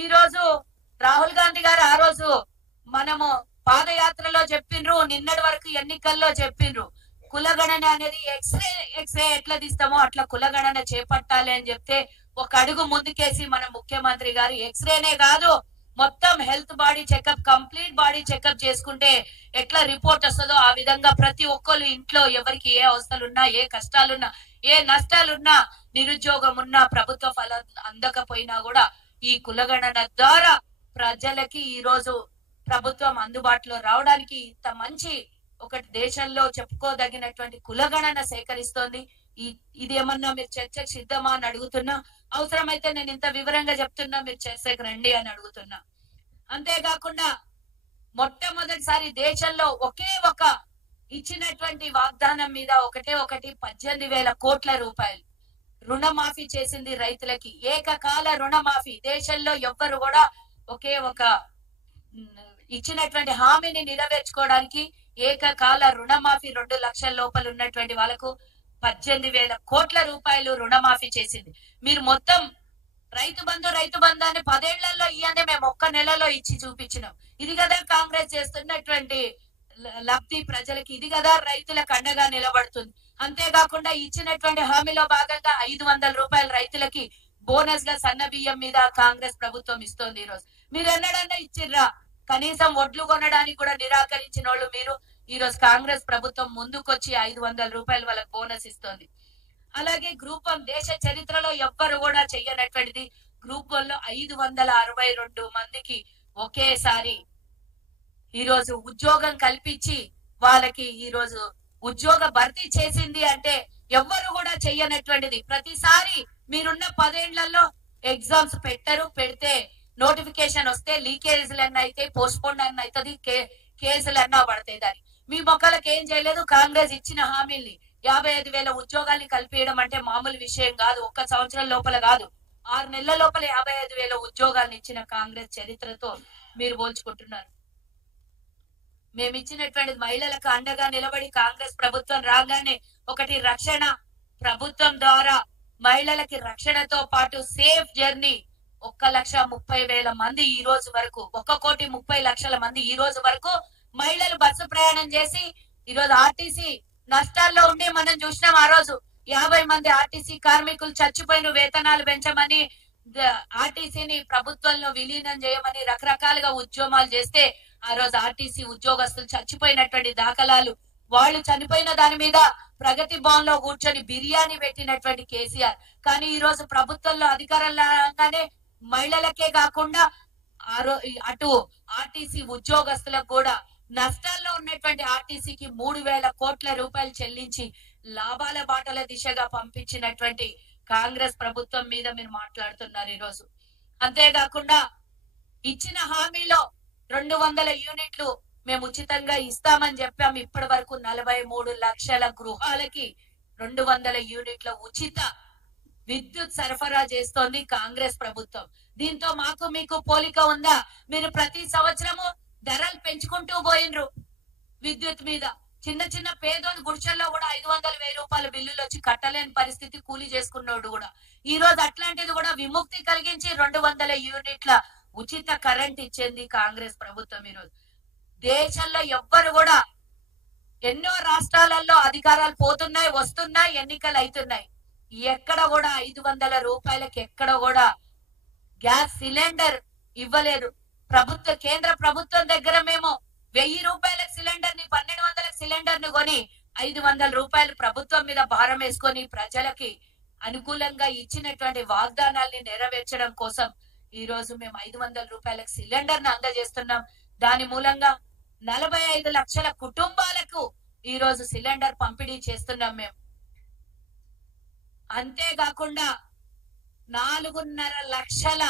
ఈ రోజు రాహుల్ గాంధీ గారు ఆ రోజు మనము పాదయాత్రలో చెప్పిండ్రు, నిన్నటి వరకు ఎన్నికల్లో చెప్పిండ్రు, కులగణన అనేది ఎక్స్రే ఎట్లా తీస్తామో అట్లా కులగణన చేపట్టాలి అని చెప్తే ఒక అడుగు ముందుకేసి మన ముఖ్యమంత్రి గారు ఎక్స్రేనే కాదు మొత్తం health body checkup, complete body checkup చేసుకుంటే ఎట్లా రిపోర్ట్ వస్తుందో ఆ విధంగా ప్రతి ఒక్కరు ఇంట్లో ఎవరికి ఏ అవస్థలున్నా, ఏ కష్టాలున్నా, ఏ నష్టాలున్నా, నిరుద్యోగం ఉన్నా, ప్రభుత్వ ఫలం అందకపోయినా కూడా ఈ కులగణన ద్వారా ప్రజలకి ఈ రోజు ప్రభుత్వం అందుబాటులో రావడానికి ఇంత మంచి ఒకటి దేశంలో చెప్పుకోదగినటువంటి కులగణన సేకరిస్తోంది. ఇది ఏమన్నా మీరు చర్చకు సిద్ధమా అని అడుగుతున్నా. అవసరమైతే నేను ఇంత వివరంగా చెప్తున్నా, మీరు చర్చకు రండి అని అడుగుతున్నా. అంతేకాకుండా మొట్టమొదటిసారి దేశంలో ఒకే ఒక ఇచ్చినటువంటి వాగ్దానం మీద ఒకటి 18,000 కోట్ల రూపాయలు రుణమాఫీ చేసింది రైతులకి. ఏకకాల రుణమాఫీ దేశంలో ఎవ్వరు కూడా ఒకే ఒక ఇచ్చినటువంటి హామీని నెరవేర్చుకోవడానికి ఏకకాల రుణమాఫీ 2 లక్షల లోపల ఉన్నటువంటి వాళ్ళకు 18,000 కోట్ల రూపాయలు రుణమాఫీ చేసింది. మీరు మొత్తం రైతు బంధు అని 10 ఏళ్లలో ఇవన్నీ మేము ఒక్క నెలలో ఇచ్చి చూపించినాం. ఇది కదా కాంగ్రెస్ చేస్తున్నటువంటి లబ్ధి ప్రజలకి, ఇది కదా రైతులకు అండగా నిలబడుతుంది. అంతేకాకుండా ఇచ్చినటువంటి హామీలో భాగంగా 500 రూపాయలు రైతులకి బోనస్ గా సన్న బియ్యం మీద కాంగ్రెస్ ప్రభుత్వం ఇస్తోంది. ఈ రోజు మీరు ఎన్నడన్నా ఇచ్చిర్రా? కనీసం ఒడ్లు కొనడానికి కూడా నిరాకరించిన వాళ్ళు మీరు. ఈ రోజు కాంగ్రెస్ ప్రభుత్వం ముందుకొచ్చి 500 రూపాయలు వాళ్ళకి బోనస్ ఇస్తోంది. అలాగే గ్రూప్ 1 దేశ చరిత్రలో ఎవ్వరు కూడా చెయ్యనటువంటిది. గ్రూప్ 1 లో 562 మందికి ఒకేసారి ఈ రోజు ఉద్యోగం కల్పించి వాళ్ళకి ఈ రోజు ఉద్యోగ భర్తీ చేసింది అంటే ఎవ్వరు కూడా చెయ్యనటువంటిది. ప్రతిసారి మీరున్న 10 ఏళ్లలో ఎగ్జామ్స్ పెట్టరు, పెడితే నోటిఫికేషన్ వస్తే లీకేజీలు అన్న అయితే, పోస్ట్ పోన్ అన్న అవుతుంది, కేసులు అన్నా పడతాయి. దాన్ని మీ మొక్కలకు ఏం చేయలేదు. కాంగ్రెస్ ఇచ్చిన హామీల్ని 55,000 ఉద్యోగాల్ని కల్పించడం అంటే మామూలు విషయం కాదు. ఒక్క సంవత్సరం లోపల కాదు, 6 నెలల లోపల 55,000 ఉద్యోగాలను ఇచ్చిన కాంగ్రెస్ చరిత్రతో మీరు పోల్చుకుంటున్నారు. మేము ఇచ్చినటువంటి మహిళలకు అండగా నిలబడి కాంగ్రెస్ ప్రభుత్వం రాగానే ఒకటి రక్షణ ప్రభుత్వం ద్వారా మహిళలకి రక్షణతో పాటు సేఫ్ జర్నీ 1,30,000 మంది ఈ రోజు వరకు, 1,30,00,000 మంది ఈ రోజు వరకు మహిళలు బస్సు ప్రయాణం చేసి ఈ రోజు ఆర్టీసీ నష్టాల్లో ఉండి మనం చూసినాం. ఆ రోజు 50 మంది ఆర్టీసీ కార్మికులు చచ్చిపోయిన, వేతనాలు పెంచమని, ఆర్టీసీని ప్రభుత్వంలో విలీనం చేయమని రకరకాలుగా ఉద్యమాలు చేస్తే ఆ రోజు ఆర్టీసీ ఉద్యోగస్తులు చచ్చిపోయినటువంటి దాఖలాలు, వాళ్ళు చనిపోయిన దాని మీద ప్రగతి భవన్ లో కూర్చొని బిర్యానీ పెట్టినటువంటి కేసీఆర్. కానీ ఈ రోజు ప్రభుత్వంలో అధికారంలో రాగానే మహిళలకే కాకుండా అటు ఆర్టీసీ ఉద్యోగస్తులకు కూడా నష్టాల్లో ఉన్నటువంటి ఆర్టీసీకి 3,000 కోట్ల రూపాయలు చెల్లించి లాభాల బాటల దిశగా పంపించినటువంటి కాంగ్రెస్ ప్రభుత్వం మీద మీరు మాట్లాడుతున్నారు ఈ రోజు. అంతేకాకుండా ఇచ్చిన హామీలో 200 యూనిట్లు మేము ఉచితంగా ఇస్తామని చెప్పాం. ఇప్పటి వరకు 43 లక్షల గృహాలకి 200 యూనిట్ల ఉచిత విద్యుత్ సరఫరా చేస్తోంది కాంగ్రెస్ ప్రభుత్వం. దీంతో మాకు మీకు పోలిక ఉందా? మీరు ప్రతి సంవత్సరము ధరలు పెంచుకుంటూ పోయినరు విద్యుత్ మీద. చిన్న చిన్న పేదోని గుడిసెల్లో కూడా 500,000 రూపాయల బిల్లులు వచ్చి కట్టలేని పరిస్థితి, కూలీ చేసుకున్నోడు కూడా. ఈ రోజు అట్లాంటిది కూడా విముక్తి కలిగించి 200 యూనిట్ల ఉచిత కరెంట్ ఇచ్చింది కాంగ్రెస్ ప్రభుత్వం. ఈ రోజు దేశంలో ఎవ్వరు కూడా, ఎన్నో రాష్ట్రాలలో అధికారాలు పోతున్నాయి, వస్తున్నాయి, ఎన్నికలు అవుతున్నాయి, ఎక్కడ కూడా 500 రూపాయలకి ఎక్కడ కూడా గ్యాస్ సిలిండర్ ఇవ్వలేదు. కేంద్ర ప్రభుత్వం దగ్గర మేము 1000 రూపాయల సిలిండర్ ని, 1200 సిలిండర్ ని కొని 500 రూపాయలు ప్రభుత్వం మీద భారం వేసుకొని ప్రజలకి అనుకూలంగా ఇచ్చినటువంటి వాగ్దానాల్ని నెరవేర్చడం కోసం ఈ రోజు మేము 500 రూపాయలకు సిలిండర్ ని అందజేస్తున్నాం. దాని మూలంగా 45 లక్షల కుటుంబాలకు ఈ రోజు సిలిండర్ పంపిణీ చేస్తున్నాం మేము. అంతేకాకుండా 4.5 లక్షల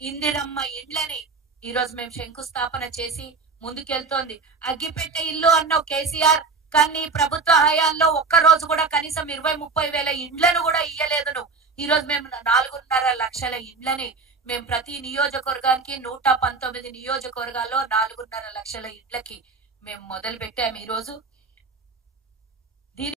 ఇందిరమ్మ ఇండ్లని ఈ రోజు మేము శంకుస్థాపన చేసి ముందుకెళ్తోంది. అగ్గిపెట్టె ఇల్లు అన్నావు కేసీఆర్, కానీ ప్రభుత్వ హయాంలో ఒక్క రోజు కూడా కనీసం 20-30 వేల ఇండ్లను కూడా ఇయ్యలేదు నువ్వు. ఈ రోజు మేము 4.5 లక్షల ఇండ్లని మేము ప్రతి నియోజకవర్గానికి 119 నియోజకవర్గాల్లో 4.5 లక్షల ఇండ్లకి మేము మొదలు పెట్టాము ఈ రోజు.